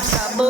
ากกระบื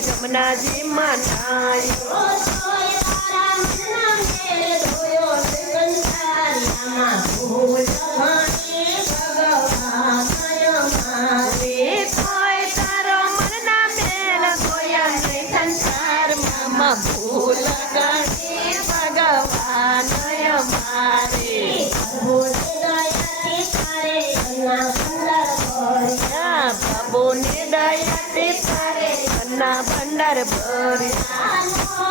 જમનાજી માનાયો ભૂલ ગણી ભગવાન મારે ભૂલ દયાથી તારે ભગોને દયા ના ભંડાર ભર્યા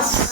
Deus.